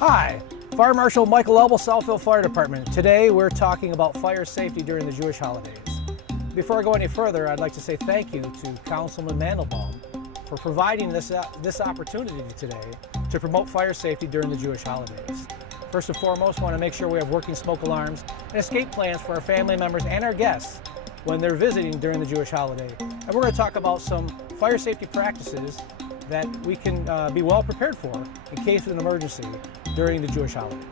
Hi, Fire Marshal Michael Albo, Southfield Fire Department. Today we're talking about fire safety during the Jewish holidays. Before I go any further, I'd like to say thank you to Councilman Mandelbaum for providing this opportunity today to promote fire safety during the Jewish holidays. First and foremost, I want to make sure we have working smoke alarms and escape plans for our family members and our guests when they're visiting during the Jewish holiday. And we're going to talk about some fire safety practices that we can be well prepared for in case of an emergency during the Jewish holidays.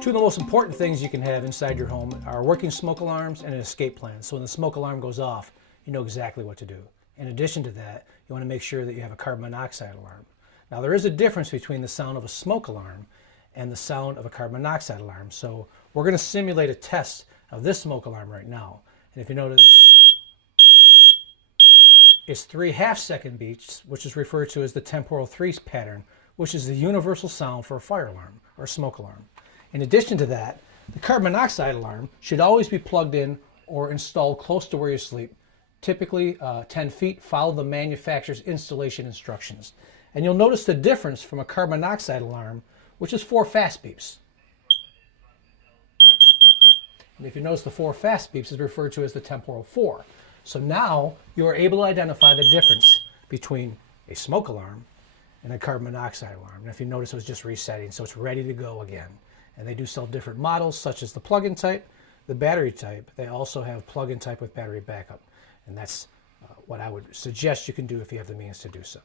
Two of the most important things you can have inside your home are working smoke alarms and an escape plan. So when the smoke alarm goes off, you know exactly what to do. In addition to that, you want to make sure that you have a carbon monoxide alarm. Now there is a difference between the sound of a smoke alarm and the sound of a carbon monoxide alarm. So we're going to simulate a test of this smoke alarm right now. And if you notice, it's 3 half-second beats, which is referred to as the temporal 3 pattern, which is the universal sound for a fire alarm or smoke alarm. In addition to that, the carbon monoxide alarm should always be plugged in or installed close to where you sleep, typically 10 feet. Follow the manufacturer's installation instructions. And you'll notice the difference from a carbon monoxide alarm, which is 4 fast beeps. And if you notice, the 4 fast beeps is referred to as the temporal 4. So now you are able to identify the difference between a smoke alarm and a carbon monoxide alarm. And if you notice, it was just resetting, so it's ready to go again. And they do sell different models, such as the plug-in type, the battery type. They also have plug-in type with battery backup. And that's what I would suggest you can do if you have the means to do so.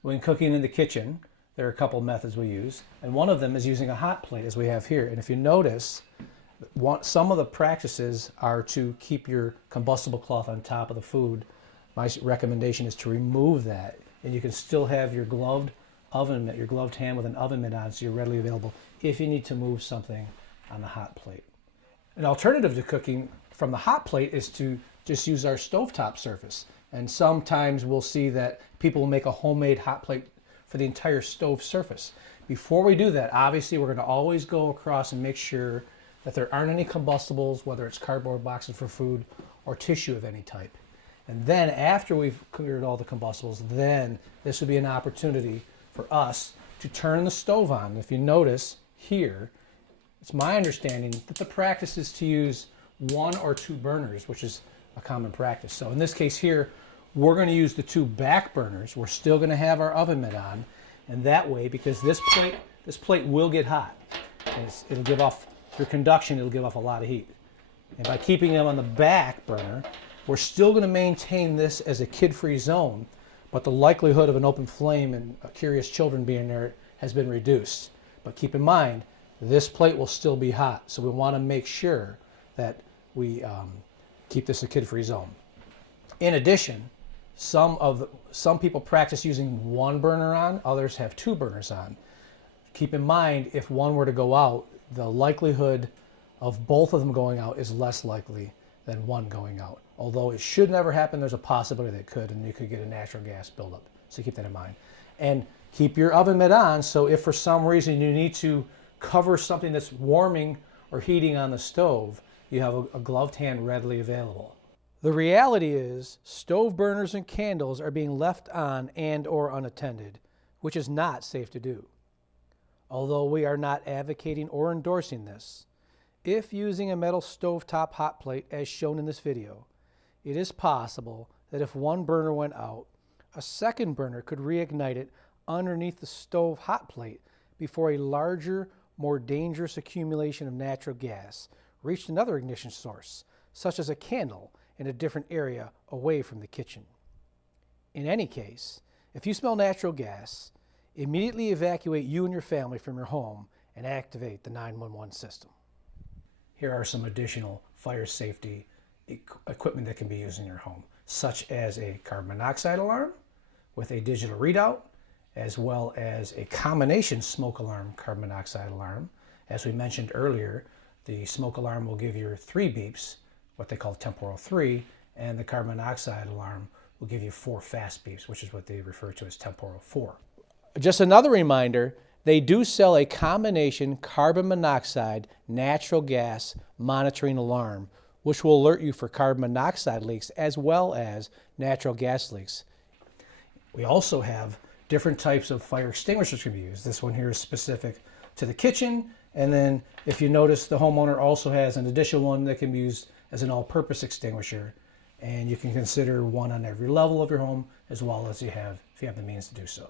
When cooking in the kitchen, there are a couple methods we use. And one of them is using a hot plate, as we have here. And if you notice, some of the practices are to keep your combustible cloth on top of the food. My recommendation is to remove that, and you can still have your gloved oven mitt, your gloved hand with an oven mitt on, so you're readily available if you need to move something on the hot plate. An alternative to cooking from the hot plate is to just use our stovetop surface. And sometimes we'll see that people will make a homemade hot plate for the entire stove surface. Before we do that, obviously we're going to always go across and make sure that there aren't any combustibles, whether it's cardboard boxes for food or tissue of any type. And then after we've cleared all the combustibles, then this would be an opportunity for us to turn the stove on. If you notice here, it's my understanding that the practice is to use 1 or 2 burners, which is a common practice. So in this case here, we're going to use the 2 back burners. We're still going to have our oven mitt on, and that way, because this plate will get hot, and it'll give off, through conduction, it'll give off a lot of heat. And by keeping them on the back burner, we're still going to maintain this as a kid-free zone, but the likelihood of an open flame and curious children being there has been reduced. But keep in mind, this plate will still be hot, so we want to make sure that we keep this a kid-free zone. In addition, some people practice using 1 burner on, others have 2 burners on. Keep in mind, if one were to go out, the likelihood of both of them going out is less likely than one going out. Although it should never happen, there's a possibility that it could, and you could get a natural gas buildup. So keep that in mind. And keep your oven mitt on, so if for some reason you need to cover something that's warming or heating on the stove, you have a gloved hand readily available. The reality is, stove burners and candles are being left on and or unattended, which is not safe to do. Although we are not advocating or endorsing this, if using a metal stovetop hot plate as shown in this video, it is possible that if 1 burner went out, a second burner could reignite it underneath the stove hot plate before a larger, more dangerous accumulation of natural gas reached another ignition source, such as a candle in a different area away from the kitchen. In any case, if you smell natural gas, immediately evacuate you and your family from your home and activate the 911 system. Here are some additional fire safety equipment that can be used in your home, such as a carbon monoxide alarm with a digital readout, as well as a combination smoke alarm carbon monoxide alarm. As we mentioned earlier, the smoke alarm will give you 3 beeps, what they call temporal 3, and the carbon monoxide alarm will give you 4 fast beeps, which is what they refer to as temporal 4. Just another reminder, they do sell a combination carbon monoxide natural gas monitoring alarm, which will alert you for carbon monoxide leaks as well as natural gas leaks. We also have different types of fire extinguishers can be used. This one here is specific to the kitchen, and then if you notice, the homeowner also has an additional one that can be used as an all-purpose extinguisher, and you can consider one on every level of your home as well as if you have the means to do so.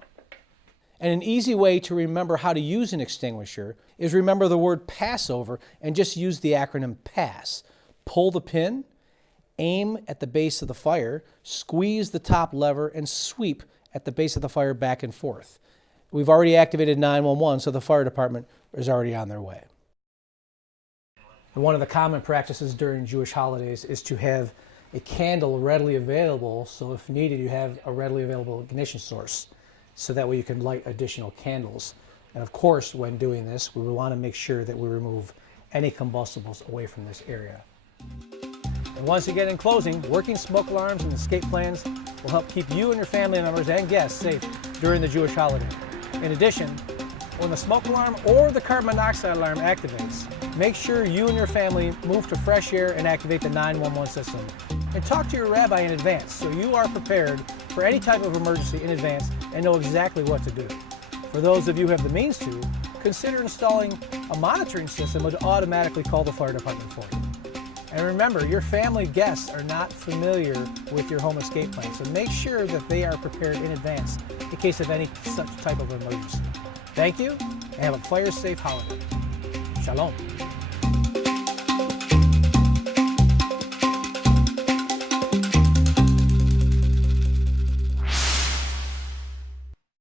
And an easy way to remember how to use an extinguisher is remember the word Passover and just use the acronym PASS. Pull the pin, aim at the base of the fire, squeeze the top lever, and sweep at the base of the fire back and forth. We've already activated 911, so the fire department is already on their way. And one of the common practices during Jewish holidays is to have a candle readily available, so if needed, you have a readily available ignition source, so that way you can light additional candles. And of course, when doing this, we want to make sure that we remove any combustibles away from this area. And once again, in closing, working smoke alarms and escape plans will help keep you and your family members and guests safe during the Jewish holiday. In addition, when the smoke alarm or the carbon monoxide alarm activates, make sure you and your family move to fresh air and activate the 911 system. And talk to your rabbi in advance so you are prepared for any type of emergency in advance and know exactly what to do. For those of you who have the means to, consider installing a monitoring system that would automatically call the fire department for you. And remember, your family guests are not familiar with your home escape plan, so make sure that they are prepared in advance in case of any such type of emergency. Thank you, and have a fire-safe holiday. Shalom.